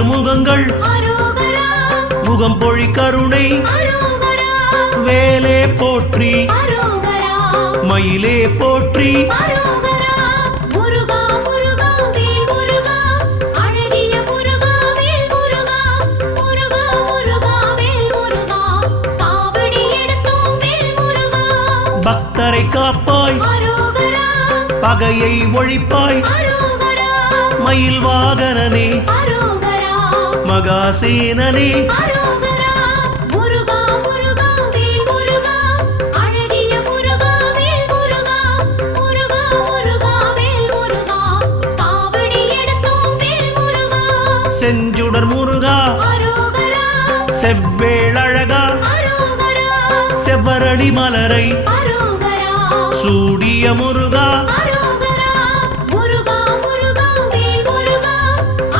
திருமுகங்கள் முகம் பொழி கருணை வேலே போற்றி மயிலே போற்றி பக்தரை காப்பாய் பகையை ஒழிப்பாய் மயில் வாகனனே மகாசேனனே செஞ்சுடர் முருகா செவ்வேளழகா செவ்வரடி மலரை சூடிய முருகா